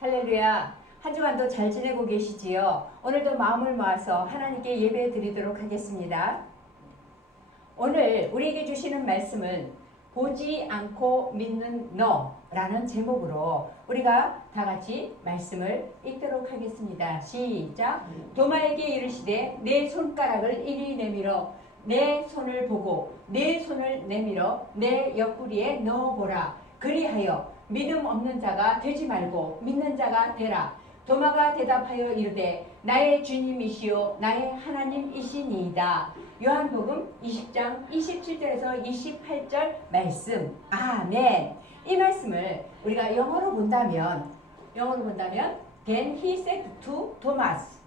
할렐루야. 한 주간도 잘 지내고 계시지요? 오늘도 마음을 모아서 하나님께 예배 드리도록 하겠습니다. 오늘 우리에게 주시는 말씀은 보지 않고 믿는 너라는 제목으로 우리가 다 같이 말씀을 읽도록 하겠습니다. 시작. 도마에게 이르시되 내 손가락을 이리 내밀어 내 손을 보고 내 손을 내밀어 내 옆구리에 넣어보라. 그리하여 믿음 없는 자가 되지 말고 믿는 자가 되라. 도마가 대답하여 이르되 나의 주님이시요 나의 하나님이시니이다. 요한복음 20장 27절에서 28절 말씀. 아멘. 이 말씀을 우리가 영어로 본다면 Then he said to Thomas.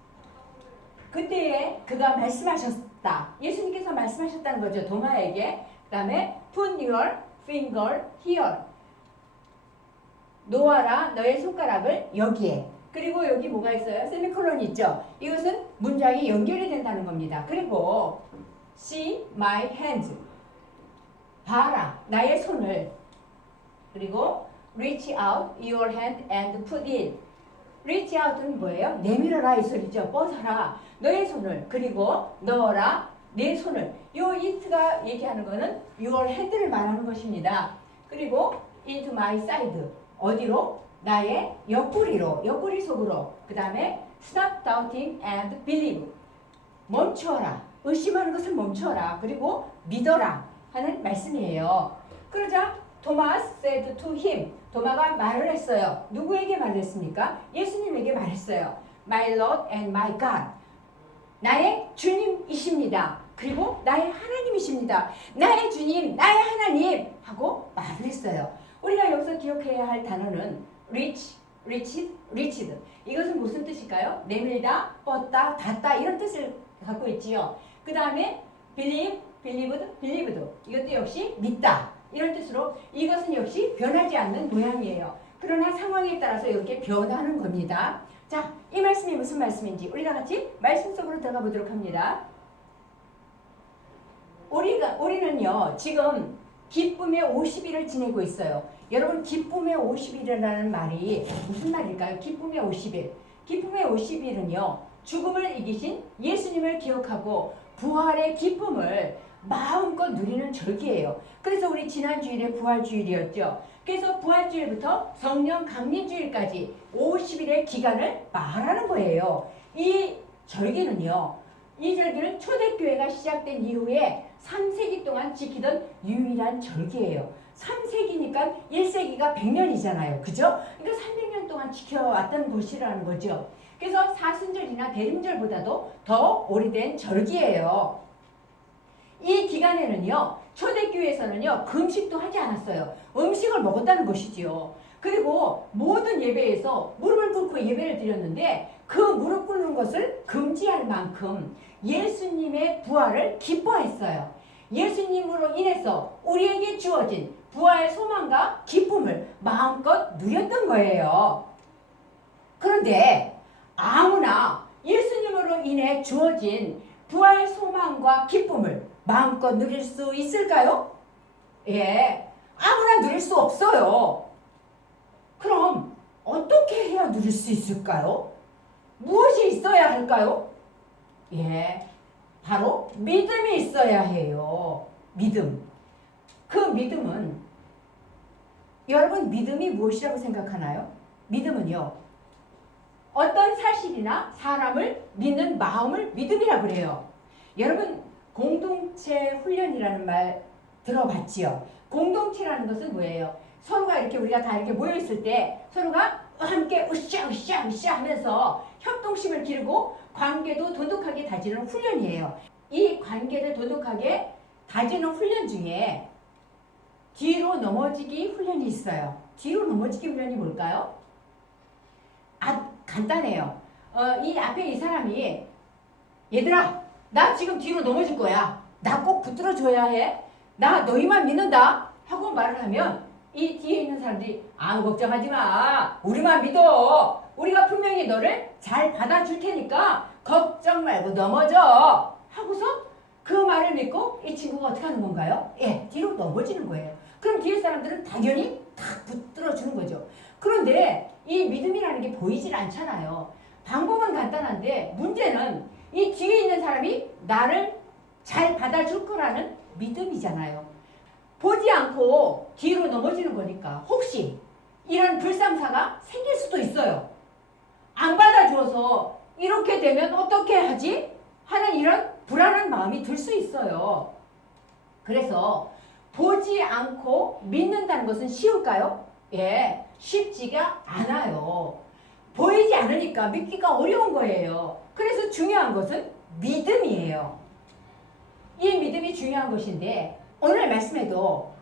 그때에 그가 말씀하셨다. 예수님께서 말씀하셨다는 거죠. 도마에게. 그 다음에 Put your finger here. 놓아라 너의 손가락을 여기에. 그리고 여기 뭐가 있어요? 세미콜론이 있죠. 이것은 문장이 연결이 된다는 겁니다. 그리고 See my hands. 봐라 나의 손을. 그리고 Reach out your hand and put in. Reach out은 뭐예요? 내밀어라 이 소리죠. 뻗어라 너의 손을. 그리고 넣어라 내 손을. 요 it가 얘기하는 거는 your hand를 말하는 것입니다. 그리고 into my side. 어디로? 나의 옆구리로, 옆구리 속으로. 그 다음에 stop doubting and believe. 멈춰라. 의심하는 것을 멈춰라. 그리고 믿어라 하는 말씀이에요. 그러자 토마스 said to him. 도마가 말을 했어요. 누구에게 말을 했습니까? 예수님에게 말했어요. My Lord and my God. 나의 주님이십니다. 그리고 나의 하나님이십니다. 나의 주님, 나의 하나님 하고 말을 했어요. 우리가 여기서 기억해야 할 단어는 reach, reached. 이것은 무슨 뜻일까요? 내밀다, 뻗다, 닿다 이런 뜻을 갖고 있지요. 그 다음에 believe, believed. 이것도 역시 믿다 이런 뜻으로 이것은 역시 변하지 않는 모양이에요. 그러나 상황에 따라서 이렇게 변하는 겁니다. 자, 이 말씀이 무슨 말씀인지 우리가 같이 말씀 속으로 들어가 보도록 합니다. 우리는요 지금 기쁨의 50일을 지내고 있어요. 여러분 기쁨의 50일이라는 말이 무슨 말일까요? 기쁨의 50일. 기쁨의 50일은요. 죽음을 이기신 예수님을 기억하고 부활의 기쁨을 마음껏 누리는 절기예요. 그래서 우리 지난주일에 부활주일이었죠. 그래서 부활주일부터 성령 강림주일까지 50일의 기간을 말하는 거예요. 이 절기는 초대교회가 시작된 이후에 3세기 동안 지키던 유일한 절기예요. 3세기니까 1세기가 100년이잖아요. 그죠? 그러니까 300년 동안 지켜왔던 것이라는 거죠. 그래서 사순절이나 대림절보다도 더 오래된 절기예요. 이 기간에는요. 초대교회에서는요. 금식도 하지 않았어요. 음식을 먹었다는 것이지요. 그리고 모든 예배에서 무릎을 꿇고 예배를 드렸는데 그 무릎 꿇는 것을 금지할 만큼 예수님의 부활을 기뻐했어요. 예수님으로 인해서 우리에게 주어진 부활 소망과 기쁨을 마음껏 누렸던 거예요. 그런데 아무나 예수님으로 인해 주어진 부활 소망과 기쁨을 마음껏 누릴 수 있을까요? 예, 아무나 누릴 수 없어요. 그럼 어떻게 해야 누릴 수 있을까요? 무엇이 있어야 할까요? 예, 바로 믿음이 있어야 해요. 믿음. 그 믿음은 여러분 믿음이 무엇이라고 생각하나요? 믿음은요. 어떤 사실이나 사람을 믿는 마음을 믿음이라고 그래요. 여러분 공동체 훈련이라는 말 들어봤지요? 공동체라는 것은 뭐예요? 서로가 이렇게 우리가 다 이렇게 모여 있을 때 서로가 함께 으쌰 하면서 협동심을 기르고 관계도 돈독하게 다지는 훈련이에요. 이 관계를 돈독하게 다지는 훈련 중에 뒤로 넘어지기 훈련이 있어요. 뒤로 넘어지기 훈련이 뭘까요? 간단해요. 이 앞에 이 사람이 얘들아 나 지금 뒤로 넘어질 거야. 나 꼭 붙들어 줘야 해. 나 너희만 믿는다 하고 말을 하면 이 뒤에 있는 사람들이 아무 걱정하지 마. 우리만 믿어. 우리가 분명히 너를 잘 받아줄 테니까 걱정 말고 넘어져 하고서 그 말을 믿고 이 친구가 어떻게 하는 건가요? 예, 뒤로 넘어지는 거예요. 그럼 뒤에 사람들은 당연히 다 붙들어 주는 거죠. 그런데 이 이 믿음이라는 게 보이질 않잖아요. 방법은 간단한데 문제는 이 뒤에 있는 사람이 나를 잘 받아줄 거라는 믿음이잖아요. 보지 않고 뒤로 넘어지는 거니까 혹시 이런 불상사가 생길 수도 있어요. 안 받아줘서 이렇게 되면 어떻게 하지? 하는 이런 불안한 마음이 들 수 있어요. 그래서 보지 않고 믿는다는 것은 쉬울까요? 예, 쉽지가 않아요. 보이지 않으니까 믿기가 어려운 거예요. 그래서 중요한 것은 믿음이에요. 이 믿음이 중요한 것인데 오늘 말씀에도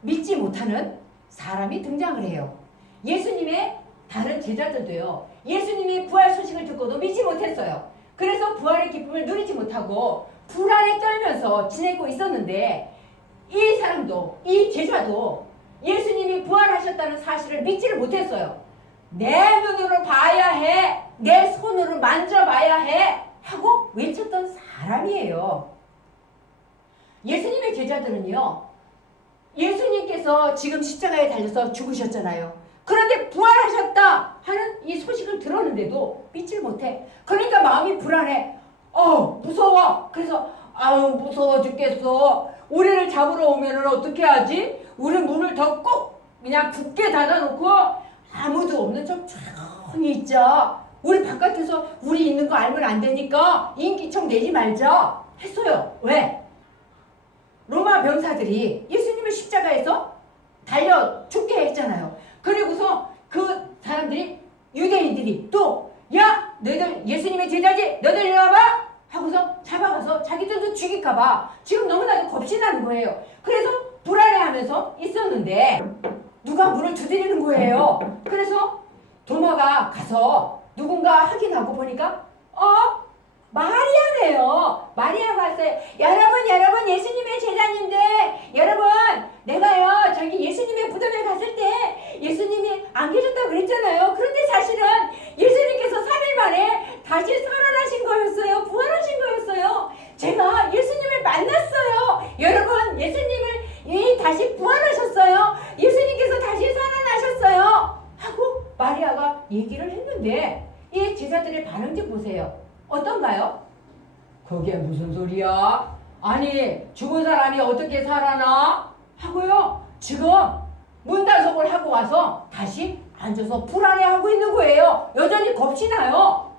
믿지 못하는 사람이 등장을 해요. 예수님의 다른 제자들도요. 예수님이 부활 소식을 듣고도 믿지 못했어요. 그래서 부활의 기쁨을 누리지 못하고 불안에 떨면서 지내고 있었는데 이 사람도, 이 제자도 예수님이 부활하셨다는 사실을 믿지를 못했어요. 내 눈으로 봐야 해, 내 손으로 만져봐야 해 하고 외쳤던 사람이에요. 예수님의 제자들은요, 예수님께서 지금 십자가에 달려서 죽으셨잖아요. 그런데 부활하셨다 하는 이 소식을 들었는데도 믿질 못해. 그러니까 마음이 불안해. 무서워. 그래서 무서워 죽겠어. 우리를 잡으러 오면 어떻게 하지? 우리 문을 더 꼭 그냥 굳게 닫아놓고 아무도 없는 척 조용히 있자. 우리 바깥에서 우리 있는 거 알면 안 되니까 인기척 내지 말자 했어요. 왜? 로마 병사들이 예수님을 십자가에서 달려 죽게 했잖아요. 그리고서 그 사람들이, 유대인들이 또 야, 너희들 예수님의 제자지? 너희들 이리 와봐 하고서 잡아가서 자기들도 죽일까봐 지금 너무나도 겁이 나는 거예요. 그래서 불안해하면서 있었는데 누가 문을 두드리는 거예요. 그래서 도마가 가서 누군가 확인하고 보니까 마리아네요. 마리아가 왔어요. 여러분 예수님의 제자님들, 여러분 내가요 저기 예수님의 무덤에 갔을 때 예수님이 안 계셨다고 그랬잖아요. 그런데 사실은 예수님께서 3일 만에 다시 살아나신 거였어요. 부활하신 거였어요. 제가 예수님을 만났어요. 여러분 예수님을 다시 부활하셨어요. 예수님께서 다시 살아나셨어요 하고 마리아가 얘기를 했는데 이 제자들의 반응 좀 보세요. 어떤가요? 그게 무슨 소리야? 아니 죽은 사람이 어떻게 살아나? 하고요. 지금 문단속을 하고 와서 다시 앉아서 불안해하고 있는 거예요. 여전히 겁이 나요.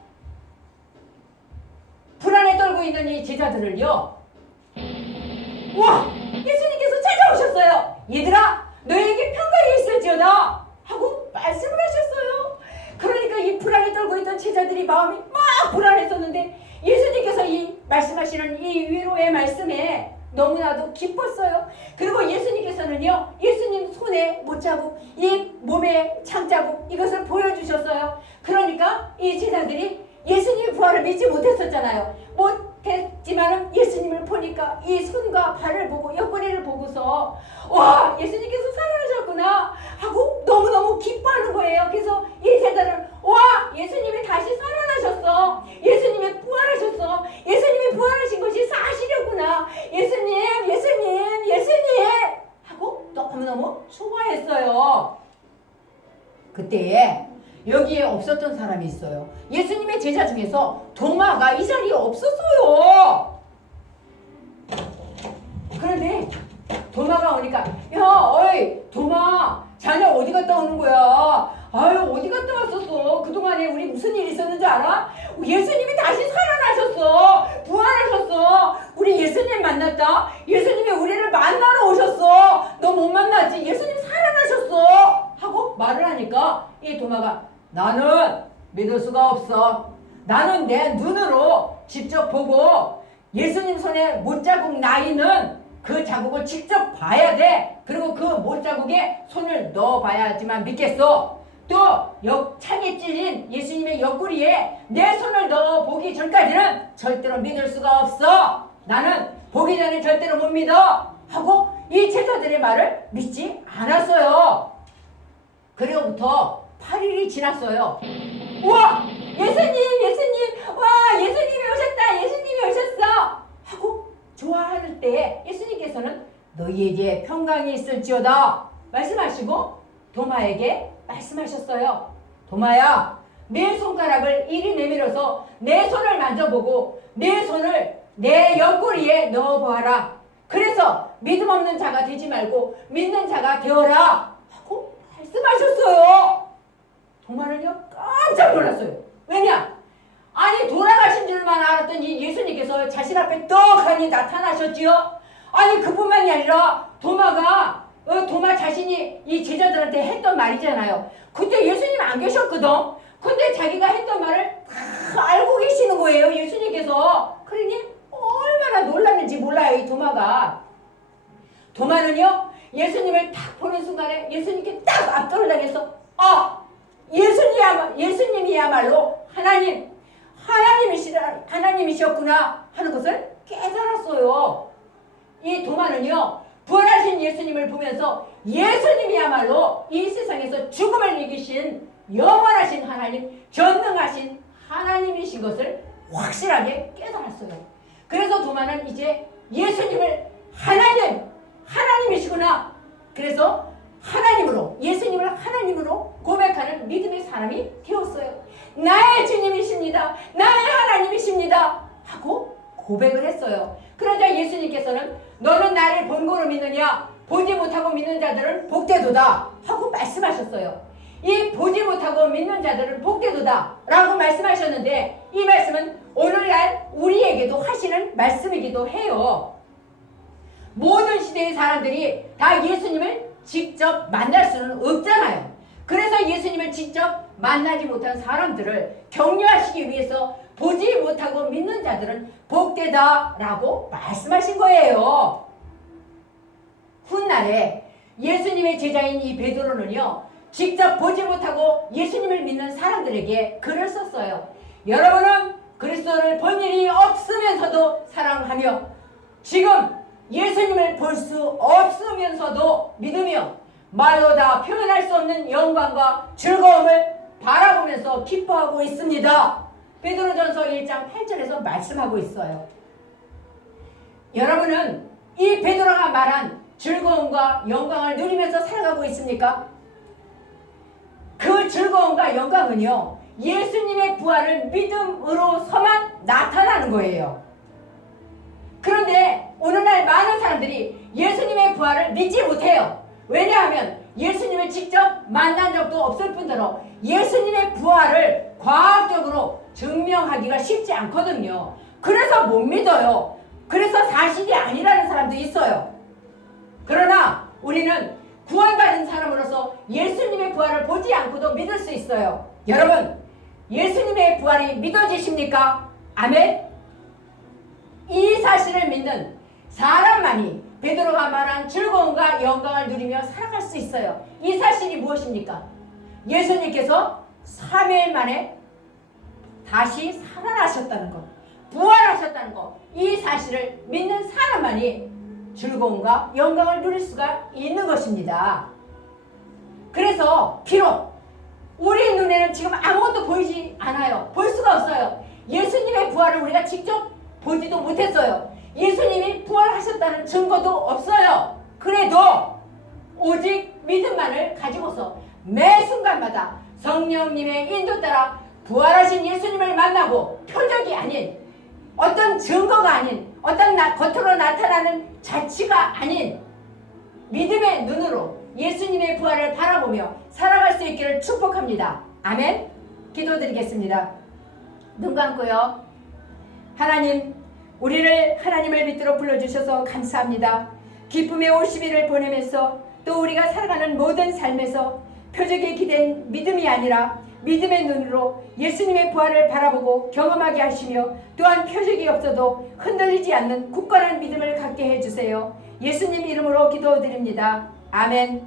불안에 떨고 있는 이 제자들을요. 와! 예수님께서 찾아오셨어요. 얘들아 너에게 평강이 있을지어다 하고 말씀을 하셨어요. 그러니까 이 불안에 떨고 있던 제자들이 마음이 막 불안했었는데 예수님께서 이 말씀하시는 이 위로의 말씀에 너무나도 기뻤어요. 그리고 예수님께서는요, 예수님 손에 못자국, 이 몸에 창자국 이것을 보여주셨어요. 그러니까 이 제자들이 예수님의 부활을 믿지 못했었잖아요. 못했지만은 예수님을 보니까 이 손과 발을 보고 옆구리를 보고서 와, 예수님께서 살아나셨구나 하고 너무너무 기뻐하는 거예요. 그래서 이 제자들은 와, 예수님이 다시 살아나셨어. 예수님이 부활하셨어. 예수님이 부활하신 것이 사실이었구나. 예수님 하고 너무너무 좋아했어요. 그때에 여기에 없었던 사람이 있어요. 예수님의 제자 중에서 도마가 이 자리에 없었어요. 그런데 도마가 오니까 야, 어이 도마, 자네 어디 갔다 오는 거야? 아유, 어디 갔다 왔었어? 그동안에 우리 무슨 일 있었는지 알아? 예수님이 다시 살아나셨어. 부활하셨어. 우리 예수님 만났다. 예수님이 우리를 만나러 오셨어. 너 못 만났지? 예수님 살아나셨어 하고 말을 하니까 이 도마가 나는 믿을 수가 없어. 나는 내 눈으로 직접 보고 예수님 손에 못자국 나 있는 그 자국을 직접 봐야 돼. 그리고 그 못자국에 손을 넣어봐야지만 믿겠어. 또 창에 찔린 예수님의 옆구리에 내 손을 넣어보기 전까지는 절대로 믿을 수가 없어. 나는 보기 전에 절대로 못 믿어 하고 이 제자들의 말을 믿지 않았어요. 그리고부터 8일이 지났어요. 우와, 예수님, 와, 예수님이 오셨어 하고 좋아할 때 예수님께서는 너희에게 평강이 있을지어다 말씀하시고 도마에게 말씀하셨어요. 도마야, 내 손가락을 이리 내밀어서 내 손을 만져보고 내 손을 내 옆구리에 넣어보아라. 그래서 믿음 없는 자가 되지 말고 믿는 자가 되어라 하고 말씀하셨어요. 도마는요 깜짝 놀랐어요. 왜냐? 아니 돌아가신 줄만 알았더니 예수님께서 자신 앞에 떡하니 나타나셨지요. 아니 그뿐만이 아니라 도마가 도마 자신이 이 제자들한테 했던 말이잖아요. 그때 예수님 안 계셨거든. 근데 자기가 했던 말을 다 알고 계시는 거예요. 예수님께서. 그러니 얼마나 놀랐는지 몰라요. 이 도마가. 도마는요 예수님을 딱 보는 순간에 예수님께 딱 압도를 당해서 예수님이야말로 하나님이셨구나 하는 것을 깨달았어요. 이 도마는요 부활하신 예수님을 보면서 예수님이야말로 이 세상에서 죽음을 이기신 영원하신 하나님, 전능하신 하나님이신 것을 확실하게 깨달았어요. 그래서 도마는 이제 예수님을 하나님이시구나. 그래서 예수님을 하나님으로 고백하는 믿음의 사람이 되었어요. 나의 주님이십니다. 나의 하나님이십니다. 하고 고백을 했어요. 그러자 예수님께서는 너는 나를 본고로 믿느냐? 보지 못하고 믿는 자들은 복되도다 하고 말씀하셨어요. 이 보지 못하고 믿는 자들은 복되도다 라고 말씀하셨는데 이 말씀은 오늘날 우리에게도 하시는 말씀이기도 해요. 모든 시대의 사람들이 다 예수님을 직접 만날 수는 없잖아요. 그래서 예수님을 직접 만나지 못한 사람들을 격려하시기 위해서 보지 못하고 믿는 자들은 복되다라고 말씀하신 거예요. 훗날에 예수님의 제자인 이 베드로는요 직접 보지 못하고 예수님을 믿는 사람들에게 글을 썼어요. 여러분은 그리스도를 본 일이 없으면서도 사랑하며 지금 예수님을 볼 수 없으면서도 믿으며 말로 다 표현할 수 없는 영광과 즐거움을 바라보면서 기뻐하고 있습니다. 베드로전서 1장 8절에서 말씀하고 있어요. 여러분은 이 베드로가 말한 즐거움과 영광을 누리면서 살아가고 있습니까? 그 즐거움과 영광은요 예수님의 부활을 믿음으로서만 나타나는 거예요. 그런데 오늘날 많은 사람들이 예수님의 부활을 믿지 못해요. 왜냐하면 예수님을 직접 만난 적도 없을 뿐더러 예수님의 부활을 과학적으로 증명하기가 쉽지 않거든요. 그래서 못 믿어요. 그래서 사실이 아니라는 사람도 있어요. 그러나 우리는 구원받은 사람으로서 예수님의 부활을 보지 않고도 믿을 수 있어요. 여러분, 예수님의 부활이 믿어지십니까? 아멘? 이 사실을 믿는 사람만이 베드로가 말한 즐거움과 영광을 누리며 살아갈 수 있어요. 이 사실이 무엇입니까? 예수님께서 3일 만에 다시 살아나셨다는 것, 부활하셨다는 것, 이 사실을 믿는 사람만이 즐거움과 영광을 누릴 수가 있는 것입니다. 그래서 비록 우리 눈에는 지금 아무것도 보이지 않아요. 볼 수가 없어요. 예수님의 부활을 우리가 직접 보지도 못했어요. 예수님이 부활하셨다는 증거도 없어요. 그래도 오직 믿음만을 가지고서 매 순간마다 성령님의 인도 따라 부활하신 예수님을 만나고 표적이 아닌 어떤 증거가 아닌 어떤 겉으로 나타나는 자치가 아닌 믿음의 눈으로 예수님의 부활을 바라보며 살아갈 수 있기를 축복합니다. 아멘. 기도드리겠습니다. 눈 감고요. 하나님, 우리를 하나님을 믿도록 불러주셔서 감사합니다. 기쁨의 50일을 보내면서 또 우리가 살아가는 모든 삶에서 표적에 기댄 믿음이 아니라 믿음의 눈으로 예수님의 부활을 바라보고 경험하게 하시며 또한 표적이 없어도 흔들리지 않는 굳건한 믿음을 갖게 해주세요. 예수님 이름으로 기도드립니다. 아멘.